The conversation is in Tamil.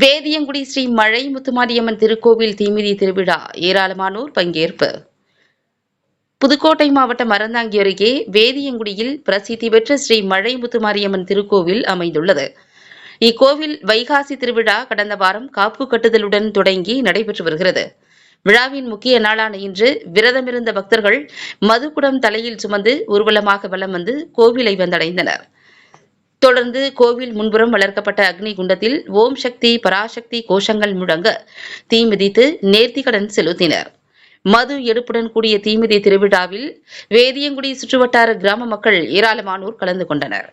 வேதியங்குடி ஸ்ரீ மழை முத்துமாரியம்மன் திருக்கோவில் தீமிதி திருவிழா. ஏராளமானோர் பங்கேற்பு. புதுக்கோட்டை மாவட்டம் அறந்தாங்கி அருகே வேதியங்குடியில் பிரசித்தி பெற்ற ஸ்ரீ மழை முத்துமாரியம்மன் திருக்கோவில் அமைந்துள்ளது. இக்கோவில் வைகாசி திருவிழா கடந்த வாரம் காப்பு கட்டுதலுடன் தொடங்கி நடைபெற்று வருகிறது. விழாவின் முக்கிய நாளான இன்று விரதமிருந்த பக்தர்கள் மதுக்குடம் தலையில் சுமந்து ஊர்வலமாக வலம் வந்து கோவிலை வந்தடைந்தனர். தொடர்ந்து கோவில் முன்புறம் வளர்க்கப்பட்ட அக்னி குண்டத்தில் ஓம் சக்தி பராசக்தி கோஷங்கள் முழங்க தீ மிதித்து நேர்த்திக்கடன் செலுத்தினர். மது எடுப்புடன் கூடிய தீமிதி திருவிழாவில் வேதியங்குடி சுற்றுவட்டார கிராம மக்கள் ஏராளமானோர் கலந்து கொண்டனர்.